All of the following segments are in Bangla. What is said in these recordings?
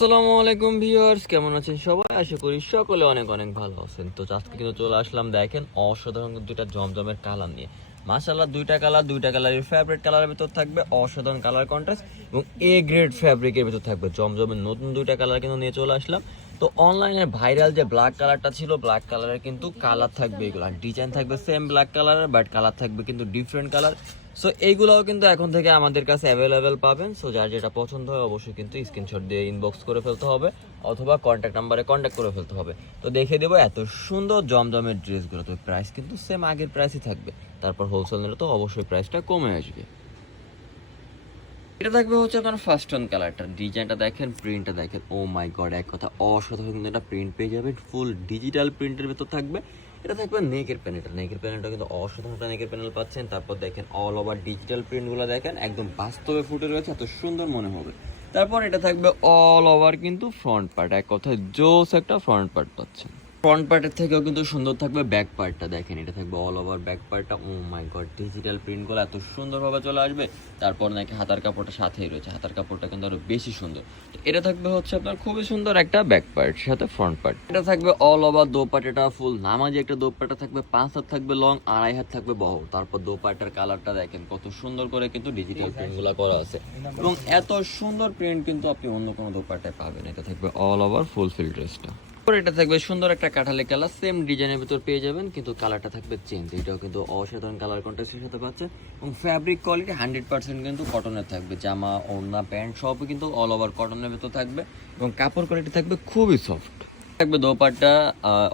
আসসালামু আলাইকুম ভিউয়ার্স, কেমন আছেন সবাই? আশা করি সকলে অনেক অনেক ভালো আছেন। তো আজকে কিন্তু চলে আসলাম, দেখেন অসাধারণ দুইটা জমজমের কালার নিয়ে। মাশাআল্লাহ, দুইটা কালার, দুইটা কালারের ফেভারিট কালারের ভিতর থাকবে, অসাধারণ কালার কন্ট্রাস্ট এবং এ গ্রেড ফ্যাব্রিকের ভিতর থাকবে। জমজমের নতুন দুইটা কালার কিন্তু নিয়ে চলে আসলাম। তো অনলাইনে ভাইরাল যে ব্ল্যাক কালারটা ছিল ব্ল্যাক কালারের কিন্তু কালার থাকবে এগুলো। ডিজাইন থাকবে সেম ব্ল্যাক কালারের বাট কালার থাকবে কিন্তু ডিফারেন্ট কালার সো এইগুলোও কিন্তু এখন থেকে আমাদের কাছে অ্যাভেলেবেল পাবেন। সো যার যেটা পছন্দ হয় অবশ্যই কিন্তু স্ক্রিনশট দিয়ে ইনবক্স করে ফেলতে হবে অথবা কন্ট্যাক্ট নাম্বারে কন্ট্যাক্ট করে ফেলতে হবে। তো দেখে দেবো এত সুন্দর জমজমের ড্রেসগুলো। তো প্রাইস কিন্তু সেম আগের প্রাইসই থাকবে। তারপর হোলসেল নিলে তো অবশ্যই প্রাইসটা কমে আসবে। এটা থাকবে হচ্ছে আপনার ফার্স্ট অন কালারটা ডিজাইনটা দেখেন প্রিন্টটা দেখেন। ও মাই গড এক কথা, অসাধারণ কিন্তু একটা প্রিন্ট পেয়ে যাবেন। ফুল ডিজিটাল প্রিন্টের ভেতর থাকবে। এটা থাকবে নেকের প্যানেলটা নেকের প্যানেলটা কিন্তু অসাধারণ নেকের প্যানেল পাচ্ছেন। তারপর দেখেন অল ওভার ডিজিটাল প্রিন্টগুলো দেখেন, একদম বাস্তবে ফুটে রয়েছে, এত সুন্দর মনে হবে। তারপর এটা থাকবে অল ওভার কিন্তু ফ্রন্ট পার্ট এক কথায় জোস একটা ফ্রন্ট পার্ট পাচ্ছেন। ফ্রন্ট পার্টের থেকেও কিন্তু সুন্দর থাকবে ব্যাক পার্টটা দেখেন এটা থাকবে অল ওভার ব্যাক পার্টটা oh my god digital print প্রিন্টগুলো এত সুন্দরভাবে চলে আসবে। তারপর নাকি হাতার কাপড়টা সাথেই রয়েছে। হাতার কাপড়টা কিন্তু আরও বেশি সুন্দর। তো এটা থাকবে হচ্ছে আপনার খুবই সুন্দর একটা ব্যাক পার্ট সাথে ফ্রন্ট পার্ট এটা থাকবে অল ওভার দোপাট এটা ফুল নামাজি একটা দোপাট্টা থাকবে পাঁচ হাত থাকবে লং আড়াই হাত থাকবে বহ তারপর দোপাট্টার কালারটা দেখেন কত সুন্দর করে কিন্তু ডিজিটাল প্রিন্টগুলো করা আছে। এবং এত সুন্দর প্রিন্ট কিন্তু আপনি অন্য কোনো দোপাট্টায় পাবেন। এটা থাকবে অল ওভার ফুল ফিল ড্রেসটা তারপর এটা থাকবে সুন্দর একটা কাঠালে কালার সেম ডিজাইনের ভিতর পেয়ে যাবেন, কিন্তু কালারটা থাকবে চেঞ্জ এটাও কিন্তু অসাধারণ কালার কন্ট্রাস্টের সাথে পাচ্ছে। এবং ফ্যাব্রিক কোয়ালিটি হান্ড্রেড পার্সেন্ট কিন্তু কটনের থাকবে, জামা, ওড়না, প্যান্ট সব কিন্তু অল ওভার কটনের ভিতর থাকবে। এবং কাপড় কোয়ালিটি থাকবে খুবই সফট থাকবে দোপাট্টা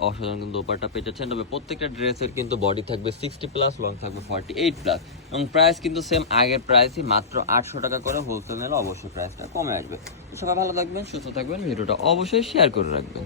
অসাধারণ কিন্তু দোপাট্টা পেয়ে যাচ্ছেন, তবে প্রত্যেকটা ড্রেসের কিন্তু বডি থাকবে সিক্সটি প্লাস লং থাকবে ফর্টি এইট প্লাস এবং প্রাইস কিন্তু সেম আগের প্রাইসই মাত্র আটশো টাকা করে হোলসেল নিলে অবশ্যই প্রাইসটা কমে আসবে। সবাই ভালো থাকবেন, সুস্থ থাকবেন, ভিডিওটা অবশ্যই শেয়ার করে রাখবেন।